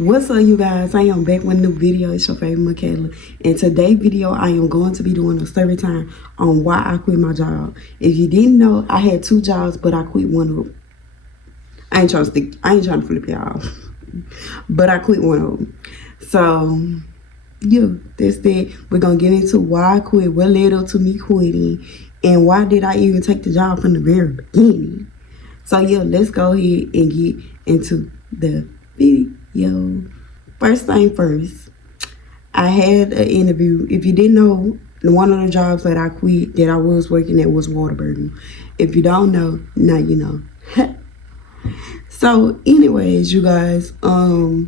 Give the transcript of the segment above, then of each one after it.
What's up, you guys? I am back with a new video. It's your favorite Michaela. In today's video, I am going to be doing a story time on why I quit my job. If you didn't know, I had 2 jobs, but I quit one of them. I ain't trying to flip y'all, but I quit one of them. So yeah, that's that. We're gonna get into why I quit, what led up to me quitting, and why did I even take the job from the very beginning. So yeah, let's go ahead and get into the video. First thing first, I had an interview. If you didn't know, one of the jobs that I quit that I was working at was Whataburger. If you don't know, now you know. So anyways, you guys, I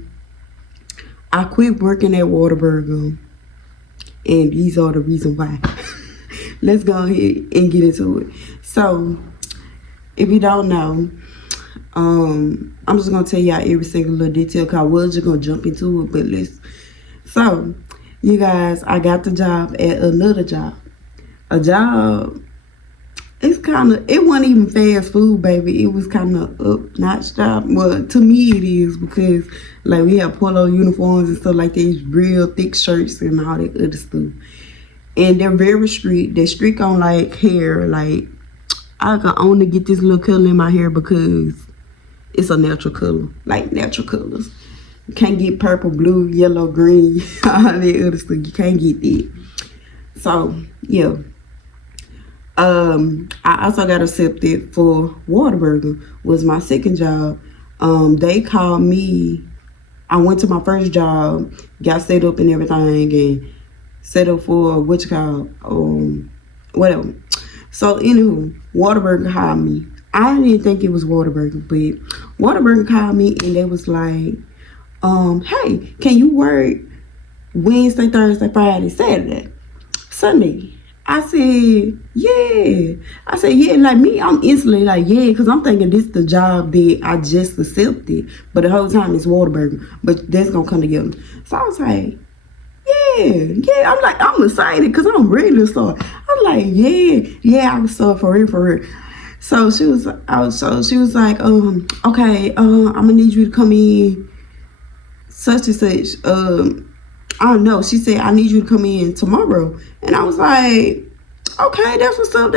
quit working at Whataburger, and these are the reasons why. Let's go ahead and get into it. So if you don't know, I'm just gonna tell y'all every single little detail, cause I was just gonna jump into it, but so you guys, I got the job at another job. A job, it wasn't even fast food, baby. It was kind of up-notch job. Well, to me it is, because like we have polo uniforms and stuff like that, real thick shirts and all that other stuff. And they're very strict. They're strict on like hair. Like I can only get this little color in my hair because it's a natural color, like natural colors. You can't get purple, blue, yellow, green, all that other stuff. You can't get that. So yeah. I also got accepted for Whataburger, was my second job. They called me. I went to my first job, got set up and everything, and set up for whatever. So anywho, Whataburger called me. I didn't think it was Whataburger, but Whataburger called me and they was like, hey, can you work Wednesday, Thursday, Friday, Saturday, Sunday? I said, yeah. I said, yeah, like me, I'm instantly like, yeah, because I'm thinking this is the job that I just accepted, but the whole time it's Whataburger, but that's going to come together. So I was like, yeah. I'm excited because I'm ready to start. I'm like, yeah, I can start for real. So she was like, okay, I'm gonna need you to come in such and such. I don't know. She said, I need you to come in tomorrow. And I was like, okay, that's what's up.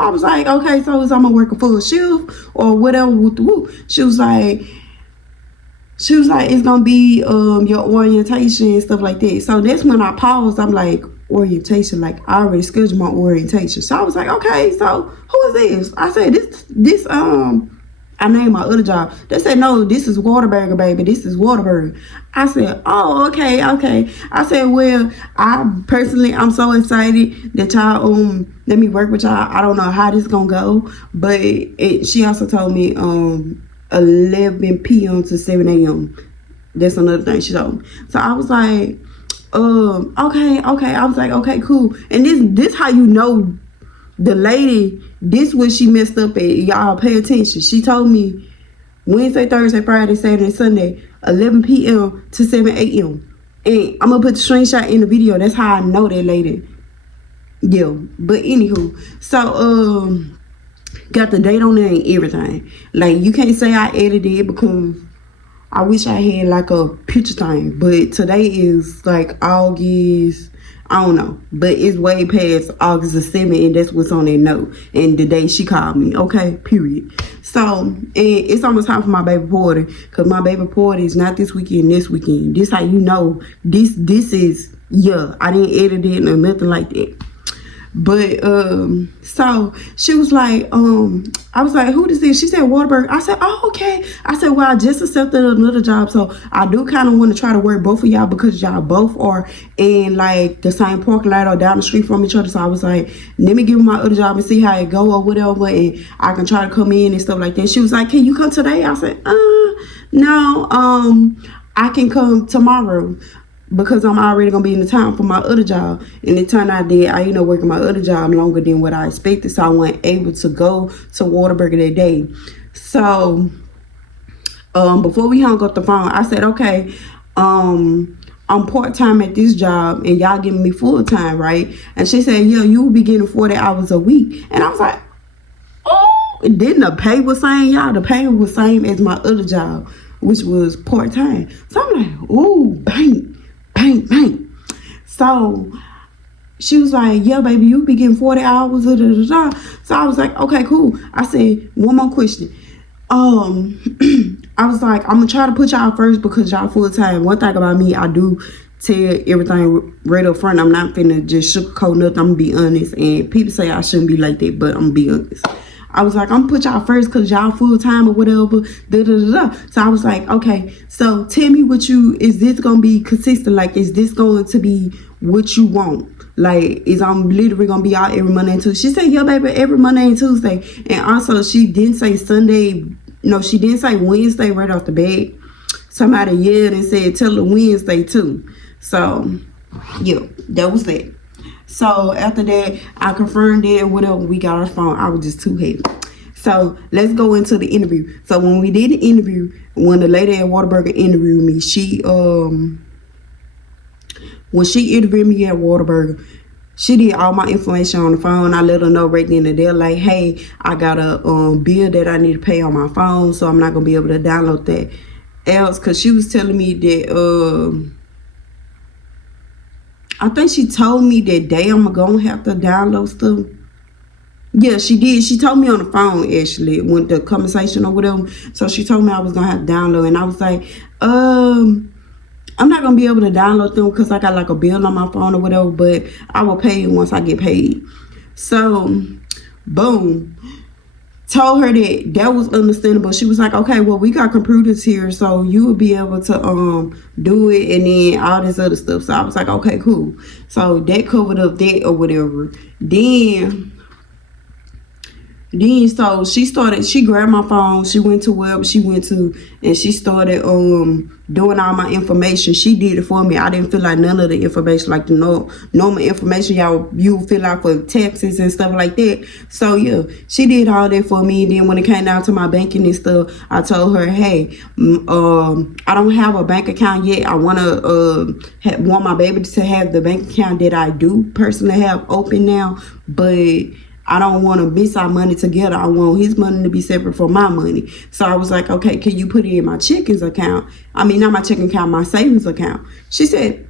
I was like, okay, so I'm gonna work a full shift or whatever with the woo. She was like, it's gonna be your orientation and stuff like that. So that's when I paused. I'm like, orientation, like I already scheduled my orientation. So I was like, okay, so who is this? I said, this I named my other job. They said, no, this is Whataburger, baby. This is Whataburger. I said, oh, okay. I said, well, I'm so excited that y'all let me work with y'all. I don't know how this gonna go, but she also told me 11 p.m. to 7 a.m. That's another thing she told me. So I was like, okay. I was like, okay, cool. And this how you know the lady, this what she messed up at. Y'all pay attention. She told me Wednesday, Thursday, Friday, Saturday, Sunday, 11 p.m. to 7 a.m. And I'm gonna put the screenshot in the video. That's how I know that lady. Yeah. But anywho, so got the date on there and everything. Like you can't say I edited it because I wish I had like a picture thing. But today is like August, I don't know, but it's way past August the 7th, and that's what's on that note. And the day she called me, okay, period. So, and it's almost time for my baby party, because my baby party is not this weekend, this weekend. This how you know, this is, yeah, I didn't edit it or nothing like that. But, so she was like, I was like, who is this? She said, Whataburger. I said, oh, okay. I said, well, I just accepted another job. So I do kind of want to try to work both of y'all because y'all both are in like the same parking lot or down the street from each other. So I was like, let me give my other job and see how it go or whatever. And I can try to come in and stuff like that. She was like, can you come today? I said, no, I can come tomorrow, because I'm already gonna be in the town for my other job. And it turned out that I ended up working my other job longer than what I expected, so I wasn't able to go to Whataburger that day. So before we hung up the phone, I said, okay, I'm part-time at this job and y'all giving me full-time, right? And she said, yeah, you will be getting 40 hours a week. And I was like, oh, didn't the pay was same, y'all? The pay was same as my other job. which was part-time. So I'm like, ooh, bang, bang, bang. So she was like, yeah, baby, you be getting 40 hours. Da, da, da, da. So I was like, okay, cool. I said, one more question. I was like, I'm gonna try to put y'all first because y'all full time. One thing about me, I do tell everything right up front. I'm not finna just sugarcoat nothing. I'm gonna be honest. And people say I shouldn't be like that, but I'm gonna be honest. I was like, I'm gonna put y'all first because y'all full time or whatever. Da, da, da, da. So I was like, okay, so tell me is this gonna be consistent? Like, is this going to be what you want? Like, is I'm literally gonna be out every Monday and Tuesday? She said, yeah, baby, every Monday and Tuesday. And also, she didn't say Sunday. No, she didn't say Wednesday right off the bat. Somebody yelled and said, tell her Wednesday too. So, yeah, that was that. So, after that, I confirmed it, whatever, we got our phone. I was just too heavy. So, let's go into the interview. So, when we did the interview, when the lady at Whataburger interviewed me, when she interviewed me at Whataburger, she did all my information on the phone. I let her know right then and there, like, hey, I got a bill that I need to pay on my phone, so I'm not going to be able to download that else. Because she was telling me that, I think she told me that day I'm going to have to download stuff. Yeah, she did. She told me on the phone, actually, with the conversation or whatever. So she told me I was going to have to download. And I was like, I'm not going to be able to download them because I got like a bill on my phone or whatever, but I will pay it once I get paid. So, boom. Told her that was understandable. She was like, okay, well, we got computers here, so you will be able to do it and then all this other stuff. So I was like, okay, cool. So that covered up that or whatever. Then so she grabbed my phone, she went to wherever she went to, and she started doing all my information. She did it for me. I didn't fill out none of the information, like the normal information you fill out for taxes and stuff like that. So yeah, she did all that for me. And then when it came down to my banking and stuff, I told her, hey, I don't have a bank account yet. I want my baby to have the bank account that I do personally have open now, but I don't want to mix our money together. I want his money to be separate from my money. So I was like, okay, can you put it in my checkings account? I mean, not my checking account, my savings account. She said,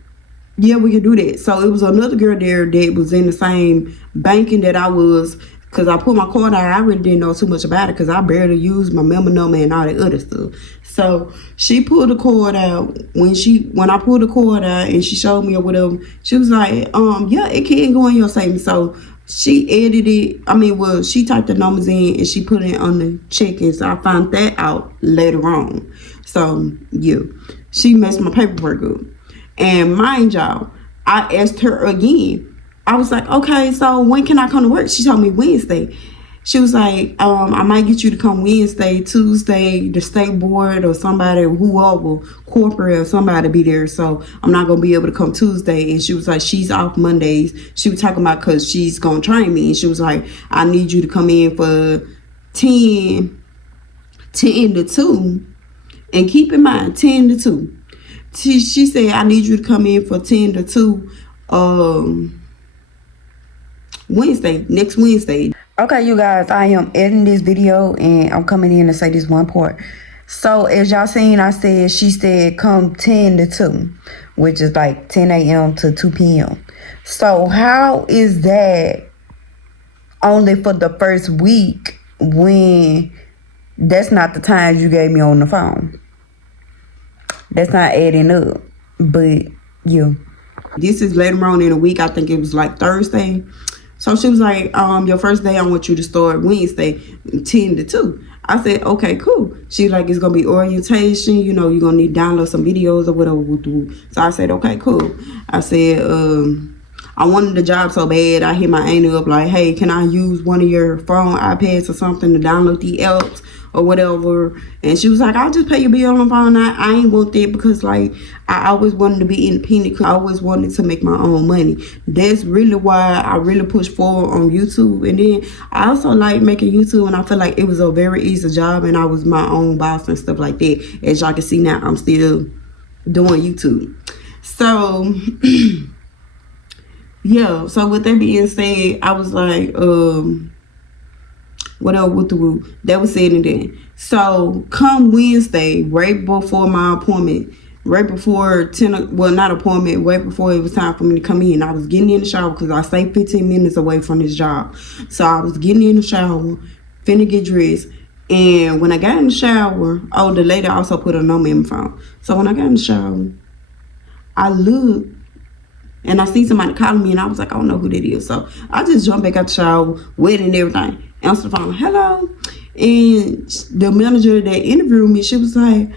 yeah, we can do that. So it was another girl there that was in the same banking that I was, because I put my card out. I really didn't know too much about it because I barely used my member number and all that other stuff. So she pulled the card out. When I pulled the card out and she showed me or whatever, she was like, yeah, it can go in your savings. So she she typed the numbers in and she put it on the check-in. So I found that out later on. So yeah, she messed my paperwork up. And mind y'all, I asked her again. I was like, okay, so when can I come to work? She told me Wednesday. She was like, I might get you to come Wednesday, Tuesday, the state board or somebody, whoever, corporate or somebody be there. So I'm not going to be able to come Tuesday. And she was like, she's off Mondays. She was talking about because she's going to train me. And she was like, I need you to come in for 10 to 2. And keep in mind, 10 to 2. She said, I need you to come in for 10 to 2 next Wednesday. Okay, you guys, I am editing this video and I'm coming in to say this one part. So as y'all seen, she said come 10 to 2, which is like 10 a.m. to 2 p.m. So how is that only for the first week when that's not the time you gave me on the phone? That's not adding up. But yeah. This is later on in the week. I think it was like Thursday. So she was like, your first day, I want you to start Wednesday, 10 to 2. I said, okay, cool. She's like, it's going to be orientation. You know, you're going to need to download some videos or whatever. So I said, okay, cool. I said, I wanted the job so bad. I hit my auntie up like, hey, can I use one of your phone iPads or something to download the apps or whatever? And she was like, I'll just pay your bill on the phone. I ain't want that because, like, I always wanted to be independent. I always wanted to make my own money. That's really why I really pushed forward on YouTube. And then I also like making YouTube, and I feel like it was a very easy job, and I was my own boss and stuff like that. As y'all can see now, I'm still doing YouTube. So yeah, so with that being said, I was like, whatever with the woo. That was said and done. So come Wednesday, right before my appointment, right before 10, well, not appointment, right before it was time for me to come in, I was getting in the shower because I stay 15 minutes away from this job. So I was getting in the shower, finna get dressed. And when I got in the shower, the lady also put a number in my phone. So when I got in the shower, I looked and I see somebody calling me, and I was like, I don't know who that is. So I just jumped back out the shower, wet and everything. Answered the phone, hello. And the manager that interviewed me, she was like,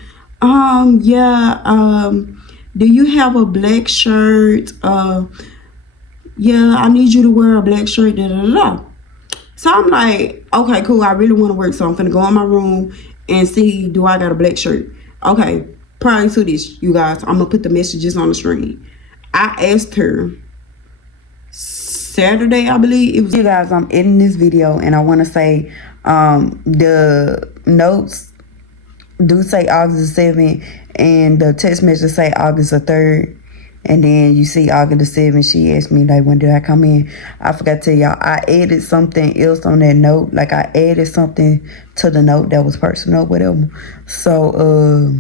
do you have a black shirt? Yeah, I need you to wear a black shirt, da da da. So I'm like, okay, cool, I really want to work, so I'm finna go in my room and see, do I got a black shirt? Okay, prior to this, you guys, I'm gonna put the messages on the screen. I asked her Saturday, I believe it was. You guys, I'm editing this video, and I want to say the notes do say August the 7th, and the text message say August the 3rd. And then you see August the 7th, she asked me, like, when did I come in? I forgot to tell y'all, I added something else on that note. Like, I added something to the note that was personal, whatever. So,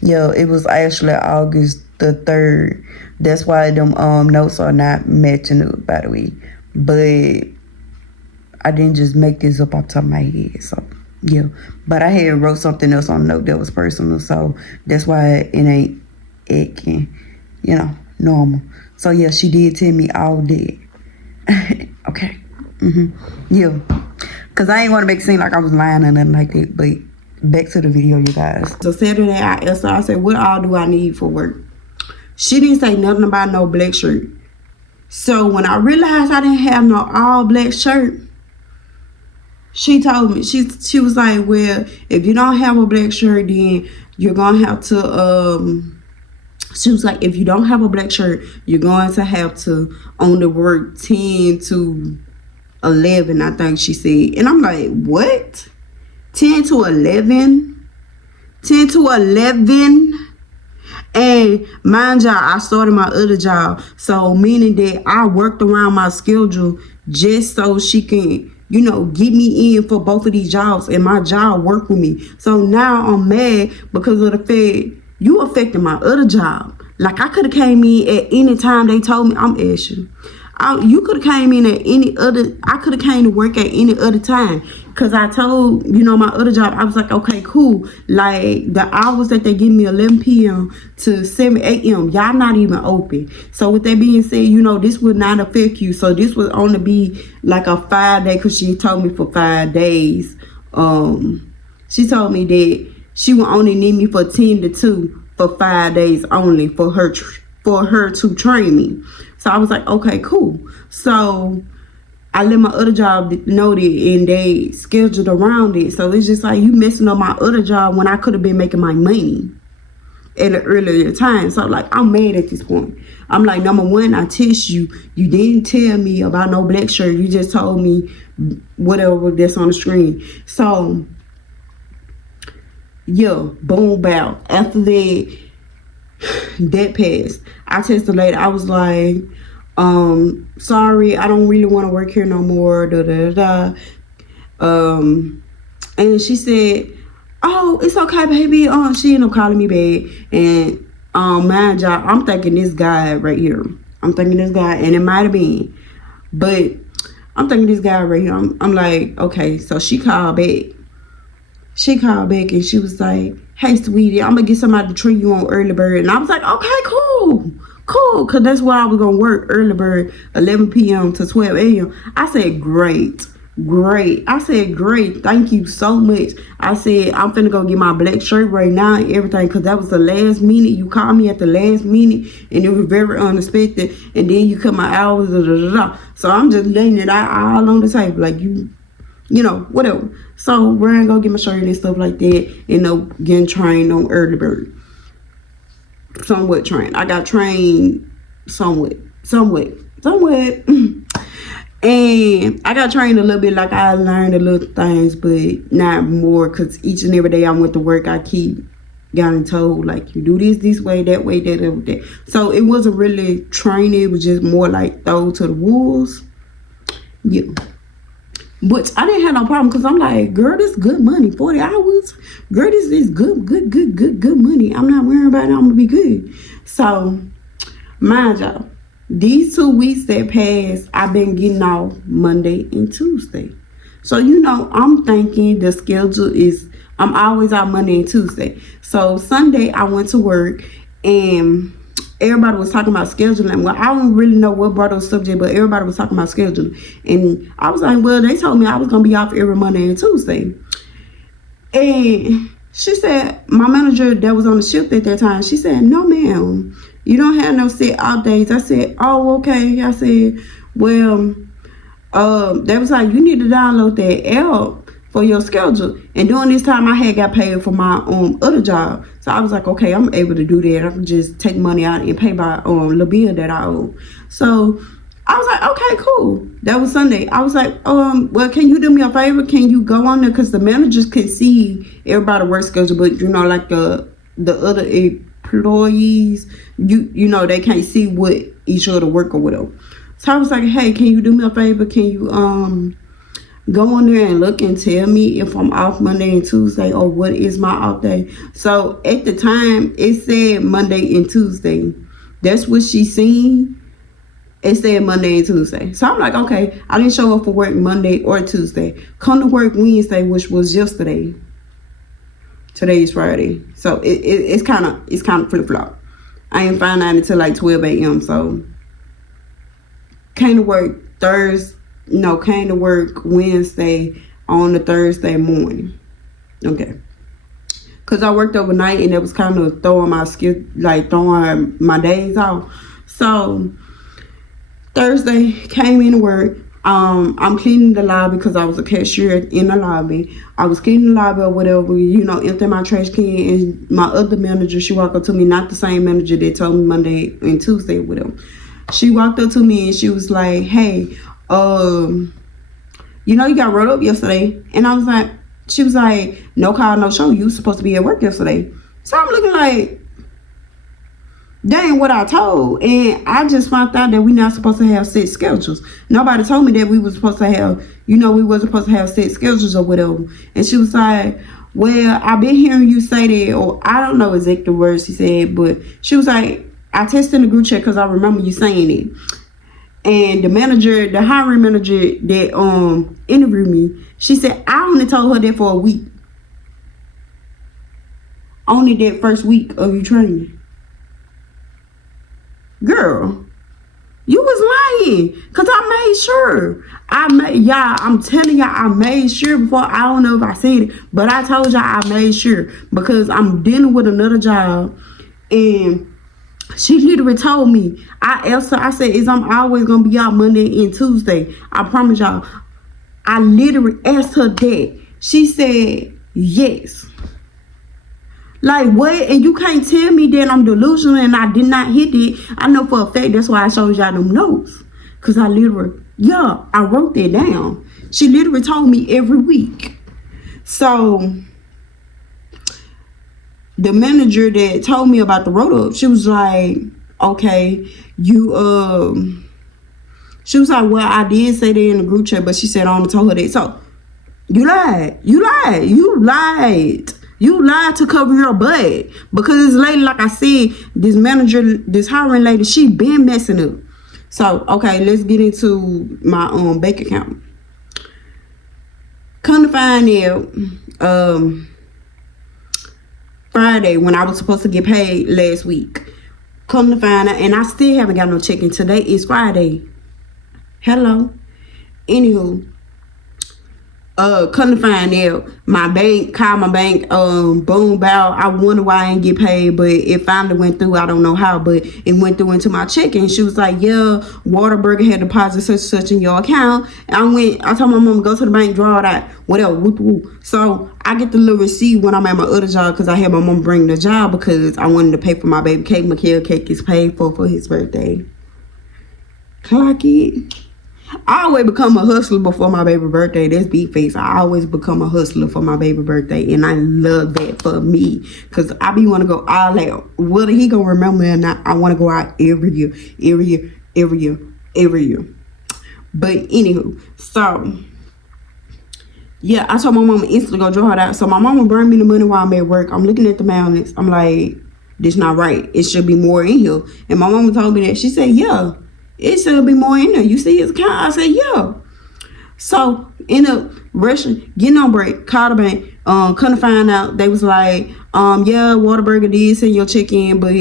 yeah, it was actually August the 3rd. That's why them notes are not matching up, by the way. But I didn't just make this up off the top of my head, so, yeah. But I had wrote something else on the note that was personal, so that's why it ain't acting, normal. So yeah, she did tell me all that. Okay. Yeah. Cause I ain't want to make it seem like I was lying or nothing like that. But back to the video, you guys. So Saturday, I asked her, I said, what all do I need for work? She didn't say nothing about no black shirt. So when I realized I didn't have no all black shirt, she told me, she was like, well, if you don't have a black shirt, then you're gonna have to she was like, if you don't have a black shirt, you're going to have to only work 10 to 11, I think she said. And I'm like, what? 10 to 11? 10 to 11? And mind y'all, I started my other job. So meaning that I worked around my schedule just so she can, get me in for both of these jobs. And my job worked with me. So now I'm mad because of the fact you affected my other job. Like, I could have came in at any time they told me. I'm Ashley. You could have came in at any other, I could have came to work at any other time. Because I told, my other job, I was like, okay, cool. Like, the hours that they give me, 11 p.m. to 7 a.m., y'all not even open. So with that being said, this would not affect you. So this would only be like a 5-day, because she told me for 5 days. She told me that she would only need me for 10 to 2 for 5 days only for her to train me. So I was like, okay, cool. So I let my other job know that, and they scheduled around it. So it's just like, you messing up my other job when I could have been making my money at an earlier time. So like, I'm mad at this point. I'm like, number one, I text you. You didn't tell me about no black shirt. You just told me whatever that's on the screen. So yeah, boom, bow. After that passed, I texted the lady. I was like, sorry, I don't really want to work here no more. Da da da. And she said, oh, it's okay, baby. She ended up calling me back. And mind y'all, I'm thinking this guy right here. I'm thinking this guy, and it might have been, but I'm thinking this guy right here. I'm like, okay. So she called back. She called back and she was like, hey, sweetie, I'm going to get somebody to train you on early bird. And I was like, okay, cool. Because that's where I was going to work, early bird, 11 p.m. to 12 a.m. I said, great. I said, great. Thank you so much. I said, I'm finna go get my black shirt right now and everything, because that was the last minute. You called me at the last minute and it was very unexpected. And then you cut my hours. Da, da, da, da. So I'm just laying it out all on the table. Like, whatever. So we're gonna go get my shirt and stuff like that, getting trained on early bird. Somewhat trained. I got trained somewhat. And I got trained a little bit, like I learned a little things, but not more, because each and every day I went to work, I keep getting told, like, you do this way, that way, that. So it wasn't really training, it was just more like throw to the wolves. Yeah. But I didn't have no problem because I'm like, girl, this good money. 40 hours. Girl, this is good money. I'm not worrying about it. I'm going to be good. So, mind y'all, these 2 weeks that passed, I've been getting off Monday and Tuesday. So, I'm thinking the schedule is, I'm always out Monday and Tuesday. So, Sunday, I went to work and everybody was talking about scheduling. Well, I don't really know what brought up the subject, but everybody was talking about scheduling. And I was like, well, they told me I was going to be off every Monday and Tuesday. And she said, my manager that was on the shift at that time, she said, no, ma'am, you don't have no set off days. I said, oh, okay. I said, well, they was like, you need to download that app for your schedule. And during this time, I had got paid for my other job. So I was like, okay, I'm able to do that. I can just take money out and pay by the bill that I owe. So I was like, okay, cool. That was Sunday. I was like, well, can you do me a favor? Can you go on there? Because the managers can see everybody's work schedule, but like the other employees, they can't see what each other work or whatever. So I was like, hey, can you do me a favor? Can you go on there and look and tell me if I'm off Monday and Tuesday or what is my off day? So at the time, it said Monday and Tuesday. That's what she seen. It said Monday and Tuesday. So I'm like, okay, I didn't show up for work Monday or Tuesday. Come to work Wednesday, which was yesterday. Today is Friday. So it's kind of flip-flop. I ain't find out until like 12 a.m. So came to work Wednesday on the Thursday morning. Okay. Because I worked overnight and it was kind of throwing my days off. So Thursday came into work. I'm cleaning the lobby because I was a cashier in the lobby. I was cleaning the lobby or whatever, emptying my trash can. And my other manager, she walked up to me, not the same manager that told me Monday and Tuesday or whatever. She walked up to me and she was like, hey, you got wrote up yesterday. And I was like, she was like, no call, no show. You supposed to be at work yesterday. So I'm looking like, that ain't what I told. And I just found out that we not supposed to have set schedules. Nobody told me that we were supposed to have, we wasn't supposed to have set schedules or whatever. And she was like, well, I've been hearing you say that, or I don't know exactly the words she said, but she was like, I tested in the group chat because I remember you saying it. And the hiring manager that interviewed me, she said, I only told her that for a week. Only that first week of you training. Girl, you was lying. Because I made sure. I'm telling y'all, I made sure before. I don't know if I said it, but I told y'all I made sure. Because I'm dealing with another job. And she literally told me, I asked her, I said, I'm always going to be out Monday and Tuesday. I promise y'all. I literally asked her that. She said, yes. Like, what? And you can't tell me that I'm delusional and I did not hit it. I know for a fact that's why I showed y'all them notes. Because I wrote that down. She literally told me every week. So the manager that told me about the wrote-up, she was like, okay, she was like, well, I did say that in the group chat, but she said I only told her that. So, you lied. You lied to cover your butt. Because this lady, like I said, this hiring lady, she been messing up. So, okay, let's get into my bank account. Come to find out, Friday, when I was supposed to get paid last week. Come to find out, and I still haven't got no check in. Today is Friday. Hello. Anywho, come to find out, my bank, boom, bow. I wonder why I didn't get paid, but it finally went through. I don't know how, but it went through into my checking. She was like, yeah, Waterburger had deposited such in your account. And I told my mom, go to the bank, draw it out, whatever, whoop, whoop. So I get the little receipt when I'm at my other job because I had my mom bring the job because I wanted to pay for my baby cake. Mikhail cake is paid for his birthday. Clock it. I always become a hustler before my baby birthday. That's big face. I always become a hustler for my baby birthday. And I love that for me. Because I be want to go all out. Whether he going to remember me or not, I want to go out every year. But anywho. So, Yeah, I told my mama instantly go draw it out. So my mama bring me the money while I'm at work. I'm looking at the balance. I'm like, this not right. It should be more in here. And my mama told me that. She said, yeah, it should be more in there. You see his account? I said, yeah. So end up rushing, getting on break, called the bank, couldn't find out. They was like, yeah, Whataburger did send your check in, but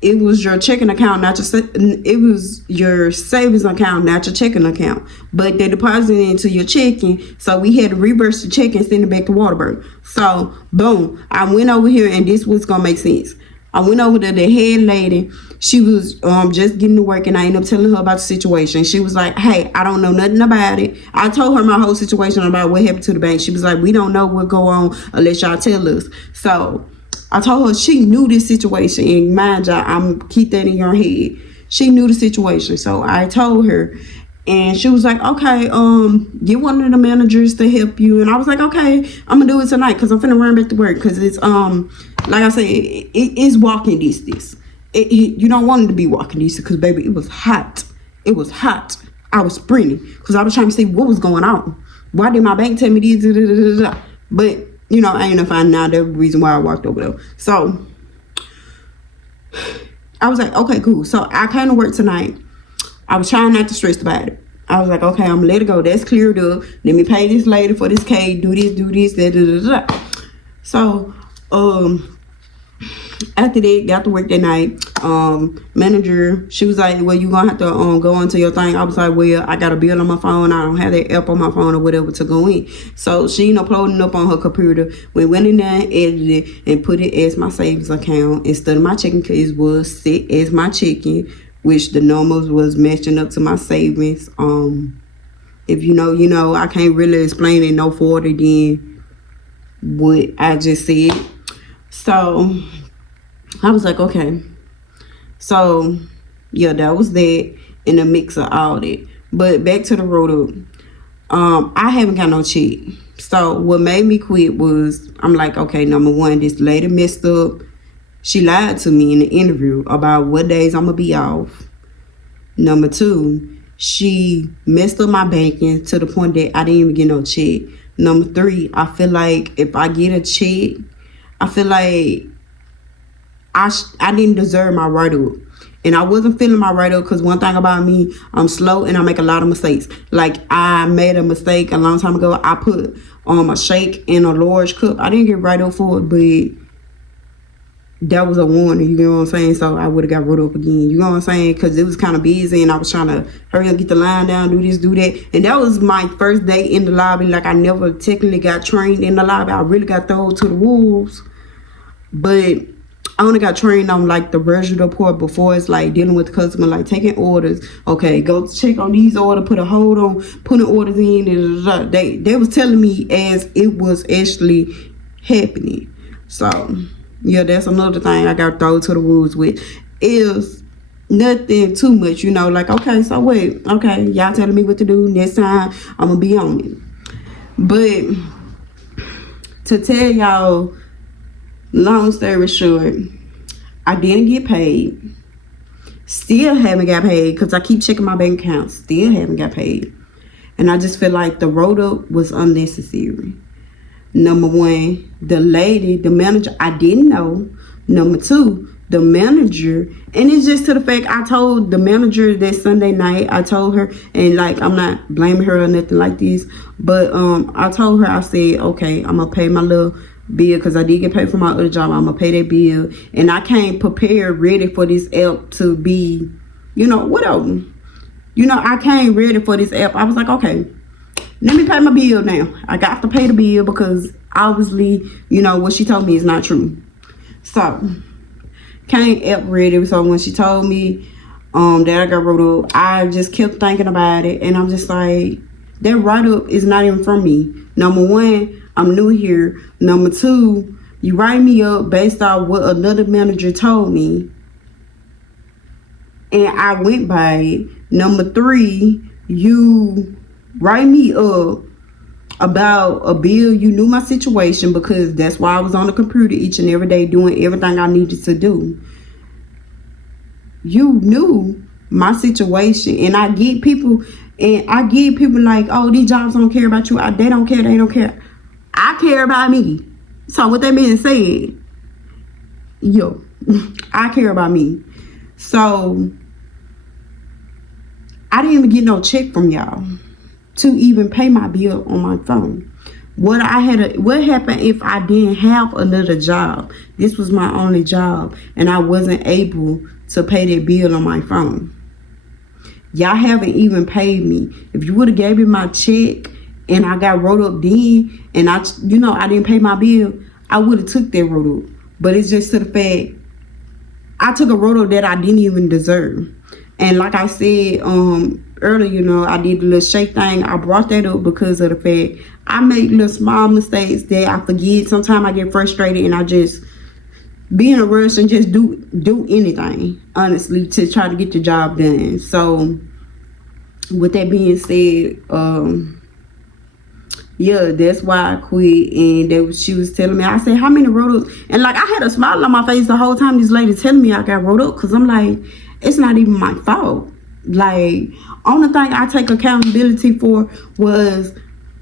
it was your checking account, not your it was your savings account, not your checking account. But they deposited it into your checking, so we had to reverse the check and send it back to Whataburger. So boom, I went over here, and this was gonna make sense. I went over to the head lady. She was just getting to work, and I ended up telling her about the situation. She was like, hey, I don't know nothing about it. I told her my whole situation about what happened to the bank. She was like, we don't know what go on unless y'all tell us. So I told her she knew this situation, and mind you, I'm keep that in your head. She knew the situation, so I told her, and she was like, okay, get one of the managers to help you. And I was like, okay, I'm gonna do it tonight because I'm finna run back to work because it's like I said, it is walking distance. You don't want it to be walking distance because baby, it was hot. It was hot. I was sprinting because I was trying to see what was going on. Why did my bank tell me this? But you know, I ain't gonna find out the reason why I walked over there. So I was like, okay, cool. So I came to work tonight. I was trying not to stress about it. I was like, okay, I'm gonna let it go. That's cleared up. Let me pay this lady for this cake. Do this, da. So, after that, got to work that night. Manager, she was like, well, you gonna have to go into your thing. I was like, well, I got a bill on my phone. I don't have that app on my phone or whatever to go in. So she uploading up on her computer. We went in there, edited it, and put it as my savings account instead of my checking, because it was set as my checking, which the numbers was matching up to my savings. If you know, you know. I can't really explain it no further than what I just said. So I was like, okay. So yeah, that was that in the mix of all that. But back to the road up. I haven't got no check. So what made me quit was, I'm like, okay, number one, this lady messed up. She lied to me in the interview about what days I'm gonna be off. Number two, she messed up my banking to the point that I didn't even get no check. Number three, I feel like if I get a check, I feel like I didn't deserve my write-up. And I wasn't feeling my write-up because one thing about me, I'm slow and I make a lot of mistakes. Like, I made a mistake a long time ago. I put a shake in a large cup. I didn't get write-up for it, but that was a warning, you know what I'm saying? So I would have got wrote up again, you know what I'm saying? Because it was kind of busy and I was trying to hurry up, get the line down, do this, do that. And that was my first day in the lobby. Like, I never technically got trained in the lobby. I really got thrown to the wolves. But I only got trained on like the register part before. It's like dealing with the customer, like taking orders. Okay, go check on these orders, put a hold on, putting orders in. And they was telling me as it was actually happening. So yeah, that's another thing I got thrown to the wolves with. Is nothing too much, you know, like, okay, so wait, okay, y'all telling me what to do. Next time I'm gonna be on it. But to tell y'all, long story short, I didn't get paid. Still haven't got paid because I keep checking my bank account. Still haven't got paid. And I just feel like the road up was unnecessary. Number one, the lady, the manager, I didn't know. Number two, the manager, and it's just to the fact I told the manager that Sunday night, I told her, and like, I'm not blaming her or nothing like this, but I told her, I said, okay, I'm gonna pay my little bill because I did get paid for my other job. I'm gonna pay that bill, and I came prepared, ready for this app to be, you know, whatever. You know, I came ready for this app. I was like, okay, let me pay my bill now. I got to pay the bill because obviously, you know, what she told me is not true. So came app ready. So when she told me that I got wrote up, I just kept thinking about it, and I'm just like, that write up is not even from me. Number one, I'm new here. Number two, you write me up based on what another manager told me, and I went by it. Number three, you write me up about a bill. You knew my situation because that's why I was on the computer each and every day doing everything I needed to do. You knew my situation, and I get people, And I get people like, oh, these jobs don't care about you. They don't care. They don't care. I care about me. So with that being said, yo, I care about me. So I didn't even get no check from y'all to even pay my bill on my phone. What happened if I didn't have another job? This was my only job, and I wasn't able to pay that bill on my phone. Y'all haven't even paid me. If you would have gave me my check and I got wrote up then, and I didn't pay my bill, I would have took that wrote up. But it's just to the fact I took a wrote up that I didn't even deserve. And like I said earlier, I did the little shake thing. I brought that up because of the fact I make little small mistakes that I forget. Sometimes I get frustrated and I just be in a rush and just do anything, honestly, to try to get the job done. So with that being said, yeah, that's why I quit. And she was telling me, I said, how many wrote ups? And like, I had a smile on my face the whole time this lady telling me I got wrote up, because I'm like, it's not even my fault. Like, only thing I take accountability for was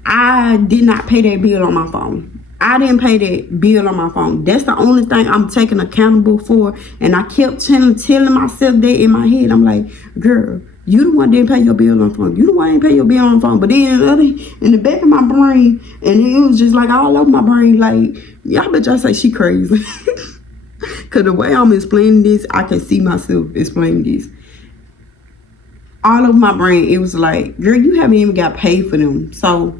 I did not pay that bill on my phone. I didn't pay that bill on my phone. That's the only thing I'm taking accountable for. And I kept telling myself that in my head. I'm like, girl, you the one didn't pay your bill on the phone. You the one didn't pay your bill on the phone. But then in the back of my brain, and it was just like all over my brain, like, y'all bet y'all say she crazy. Because the way I'm explaining this, I can see myself explaining this. All over my brain, it was like, girl, you haven't even got paid for them. So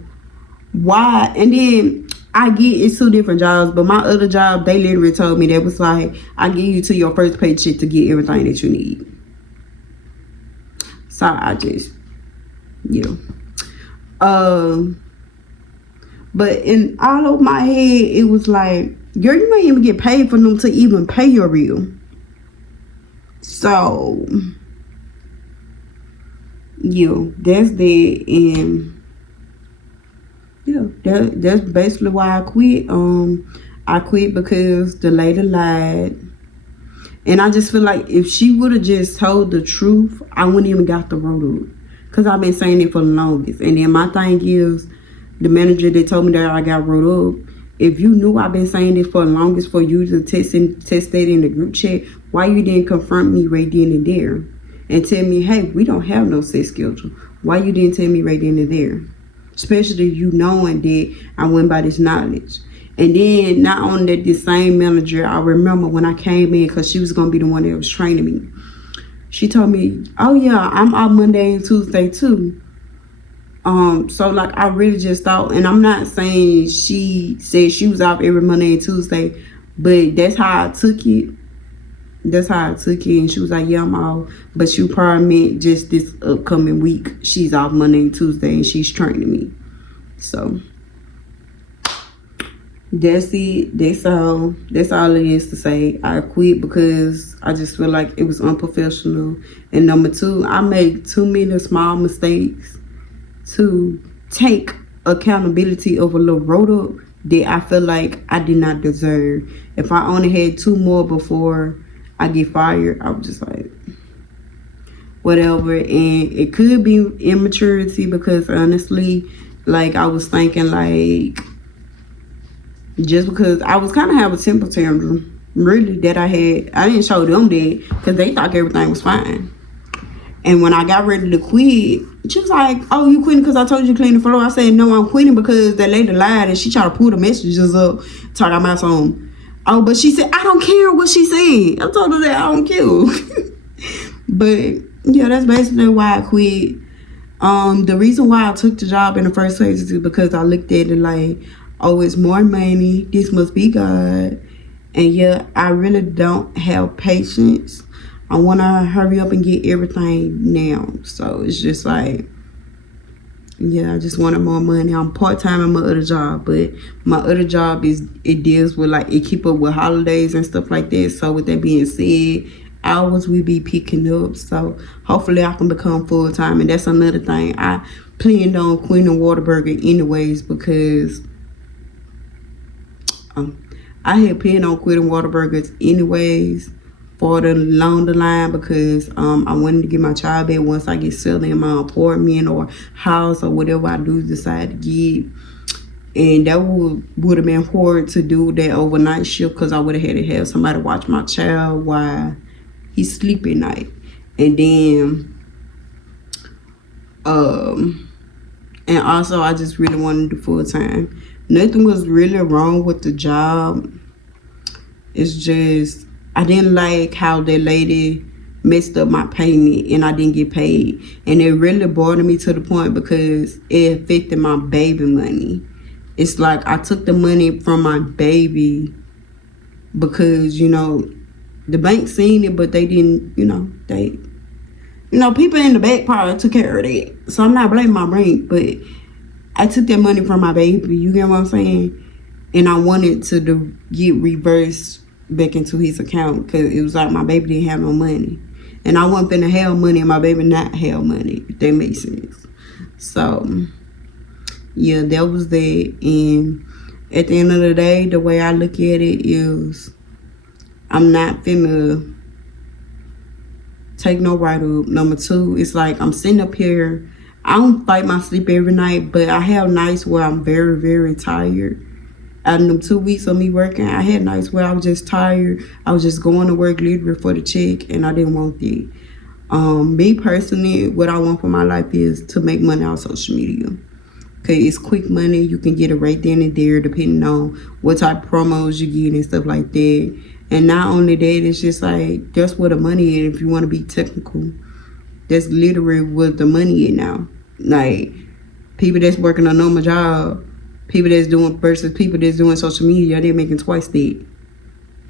why? And then I get it's 2 different jobs, but my other job, they literally told me that was like, I give you to your first paycheck to get everything that you need. So I just, but in all over my head, it was like, girl, you may even get paid for them to even pay your bill. So, that's that. And that's basically why I quit. I quit because the lady lied. And I just feel like if she would have just told the truth, I wouldn't even got the wrote up. Because I've been saying it for the longest. And then my thing is, the manager that told me that I got wrote up, if you knew I've been saying this for the longest for you to test that in the group chat, why you didn't confront me right then and there? And tell me, hey, we don't have no set schedule. Why you didn't tell me right then and there? Especially you knowing that I went by this knowledge. And then not only that, this same manager, I remember when I came in, because she was going to be the one that was training me. She told me, oh yeah, I'm out Monday and Tuesday too. So like, I really just thought, and I'm not saying she said she was out every Monday and Tuesday, but that's how I took it. And she was like, yeah, I'm out. But she probably meant just this upcoming week, she's off Monday and Tuesday and she's training me. So that's it. That's all it is to say. I quit because I just feel like it was unprofessional. And number 2, I made too many small mistakes to take accountability of a little wrote up that I feel like I did not deserve. If I only had 2 more before I get fired, I was just like, whatever. And it could be immaturity, because honestly, like, I was thinking, like, just because I was kind of having a temper tantrum, really, that I didn't show them that, because they thought everything was fine. And when I got ready to quit, she was like, oh, you quitting because I told you to clean the floor? I said, no, I'm quitting because that lady lied and she tried to pull the messages up, talking about something. Oh, but she said, I don't care what she said. I told her that I don't care. But yeah, that's basically why I quit. The reason why I took the job in the first place is because I looked at it like, oh, it's more money. This must be God. And yeah, I really don't have patience. I want to hurry up and get everything now. So it's just like, yeah, I just wanted more money. I'm part-time in my other job, but my other job it deals with, like, it keep up with holidays and stuff like that. So with that being said, hours we be picking up. So hopefully I can become full-time. And that's another thing. I planned on quitting Whataburger anyways, because I had planned on quitting Whataburgers anyways. further along the line because I wanted to get my child back once I get settled in my apartment or house or whatever I do decide to get. And that would have been hard to do that overnight shift because I would have had to have somebody watch my child while he sleep at night. And then and also I just really wanted to do full time. Nothing was really wrong with the job. It's just I didn't like how that lady messed up my payment and I didn't get paid. And it really bothered me to the point because it affected my baby money. It's like I took the money from my baby because, you know, the bank seen it, but they didn't, people in the back probably took care of that. So I'm not blaming my bank, but I took that money from my baby. You get what I'm saying? And I wanted to get reversed back into his account because it was like my baby didn't have no money. And I wasn't finna have money and my baby not have money, if that makes sense. So, yeah, that was that. And at the end of the day, the way I look at it is I'm not finna take no write-up. Number two, it's like I'm sitting up here. I don't fight my sleep every night, but I have nights where I'm very, very tired. Out of them 2 weeks of me working, I had nights where I was just tired. I was just going to work literally for the check, and I didn't want that. Me personally, what I want for my life is to make money on social media. Okay, it's quick money. You can get it right then and there, depending on what type of promos you get and stuff like that. And not only that, it's just like that's where the money is. If you want to be technical, that's literally where the money is now. Like people that's working a normal job, people that's doing versus people that's doing social media, they're making twice that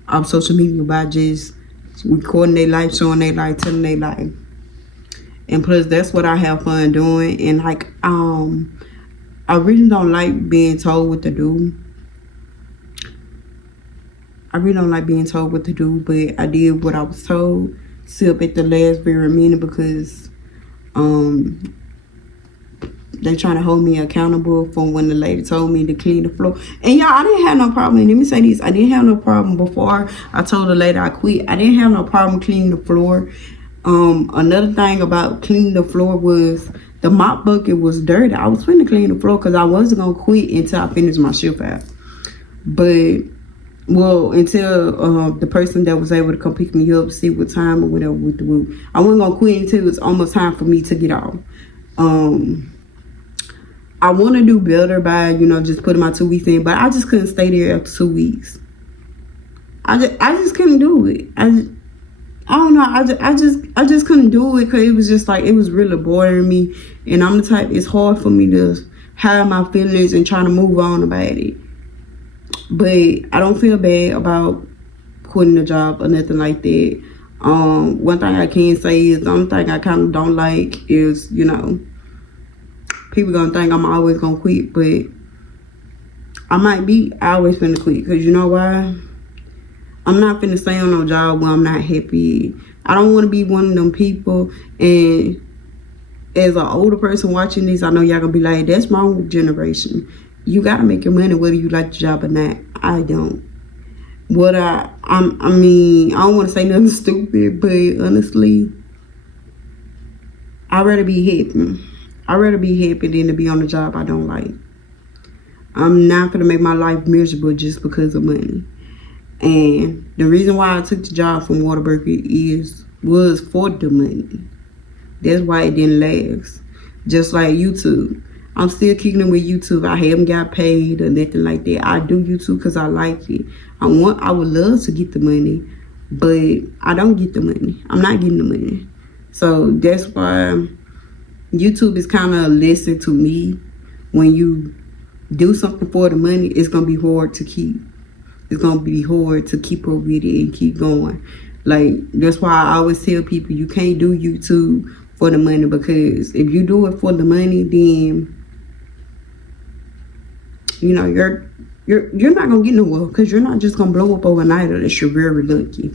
on social media by just recording their life, showing their life, telling their life. And plus, that's what I have fun doing. And like, I really don't like being told what to do. I really don't like being told what to do, but I did what I was told. Sit up at the last very minute because they trying to hold me accountable for when the lady told me to clean the floor. And y'all, I didn't have no problem. Let me say this. I didn't have no problem before I told the lady I quit. I didn't have no problem cleaning the floor. Another thing about cleaning the floor was the mop bucket was dirty. I was finna clean the floor because I wasn't going to quit until I finished my shift out. But, well, until the person that was able to come pick me up, see what time or whatever with the room. I wasn't going to quit until it was almost time for me to get off. I want to do better by, just putting my 2 weeks in, but I just couldn't stay there after 2 weeks. I just couldn't do it. I don't know. I just couldn't do it because it was just like, it was really bothering me. And I'm the type, it's hard for me to hide my feelings and try to move on about it. But I don't feel bad about quitting the job or nothing like that. One thing I can say is the only thing I kind of don't like is, people gonna think I'm always gonna quit, but I might be always finna quit because you know why? I'm not finna stay on no job where I'm not happy. I don't want to be one of them people. And as an older person watching this, I know y'all gonna be like, that's wrong with generation. You gotta make your money whether you like the job or not. I don't. I don't want to say nothing stupid, but honestly, I'd rather be happy. I'd rather be happy than to be on a job I don't like. I'm not gonna make my life miserable just because of money. And the reason why I took the job from Whataburger was for the money. That's why it didn't last. Just like YouTube. I'm still kicking it with YouTube. I haven't got paid or nothing like that. I do YouTube because I like it. I would love to get the money, but I don't get the money. I'm not getting the money. So that's why YouTube is kind of a lesson to me. When you do something for the money, it's going to be hard to keep. It's going to be hard to keep up with it and keep going. Like, that's why I always tell people you can't do YouTube for the money, because if you do it for the money, then you're not going to get nowhere, because you're not just going to blow up overnight unless you're very lucky.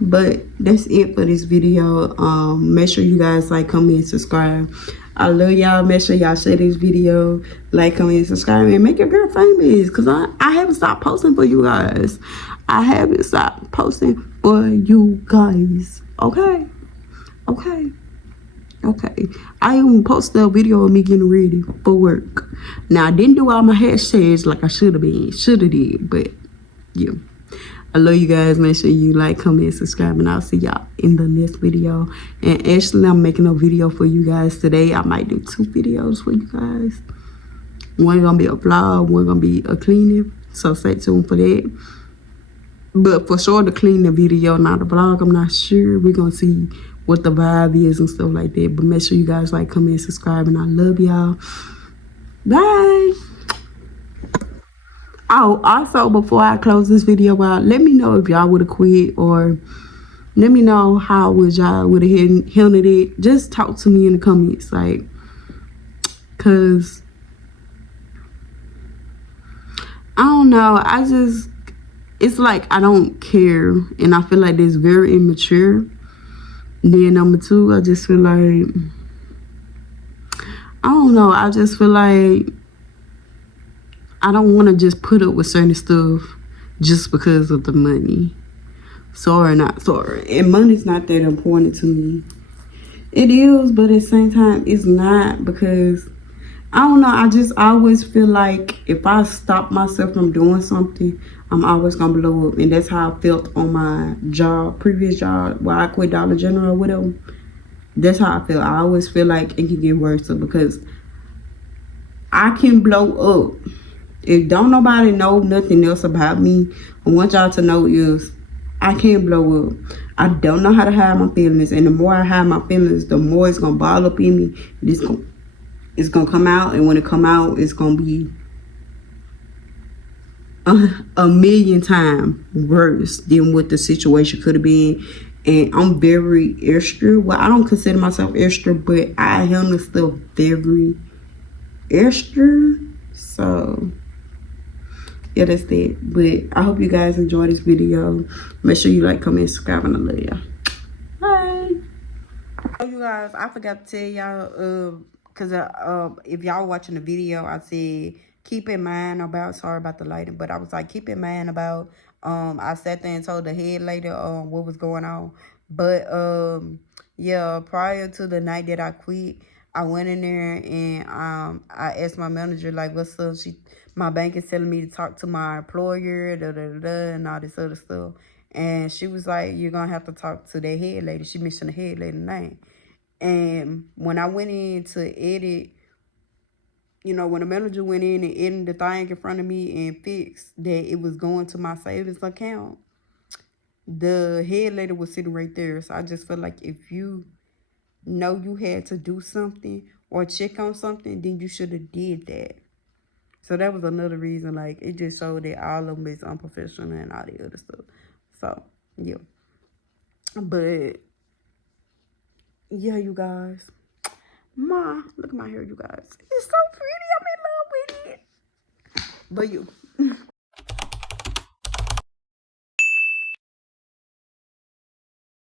But that's it for this video. Make sure you guys like, comment, subscribe. I love y'all. Make sure y'all share this video, like, comment, subscribe, and make your girl famous, because I haven't stopped posting for you guys. I haven't stopped posting for you guys. Okay. I even posted a video of me getting ready for work. Now I didn't do all my hashtags like I should have did, but yeah. I love you guys. Make sure you like, comment, subscribe, and I'll see y'all in the next video. And actually, I'm making a video for you guys today. I might do 2 videos for you guys. One gonna be a vlog, one gonna be a cleaning. So stay tuned for that. But for sure, the cleaning video, not the vlog, I'm not sure. We're gonna see what the vibe is and stuff like that. But make sure you guys like, comment, subscribe, and I love y'all. Bye. Oh, also, before I close this video out, let me know if y'all would have quit, or let me know how y'all would have handled it. Just talk to me in the comments, like, cause I don't know. It's like I don't care, and I feel like it's very immature. Then number 2, I just feel like, I don't know. I just feel like I don't want to just put up with certain stuff just because of the money. Sorry, not sorry. And money's not that important to me. It is, but at the same time, it's not, because I don't know. I just always feel like if I stop myself from doing something, I'm always going to blow up. And that's how I felt on my job, previous job, where I quit Dollar General with them. That's how I feel. I always feel like it can get worse because I can blow up. If don't nobody know nothing else about me, I want y'all to know is I can't blow up. I don't know how to hide my feelings. And the more I hide my feelings, the more it's going to ball up in me. It's going to come out. And when it come out, it's going to be a million times worse than what the situation could have been. And I'm very extra. Well, I don't consider myself extra, but I handle stuff very extra. So yeah, that's it. But I hope you guys enjoy this video. Make sure you like, comment, subscribe, and I love y'all. Bye. Oh, you guys, I forgot to tell y'all, because if y'all watching the video, I said keep in mind about, sorry about the lighting, but I was like, keep in mind about, I sat there and told the head lady what was going on. But yeah, prior to the night that I quit, I went in there and I asked my manager, like, what's up? My bank is telling me to talk to my employer, and all this other stuff. And she was like, you're going to have to talk to that head lady. She mentioned the head lady name. And when I went in to edit, you know, when the manager went in and edited the thing in front of me and fixed that it was going to my savings account, the head lady was sitting right there. So I just feel like if you know you had to do something or check on something, then you should have did that. So that was another reason, like, it just showed that all of them is unprofessional and all the other stuff. So, yeah. But, yeah, you guys. Look at my hair, you guys. It's so pretty. I'm in love with it. But you.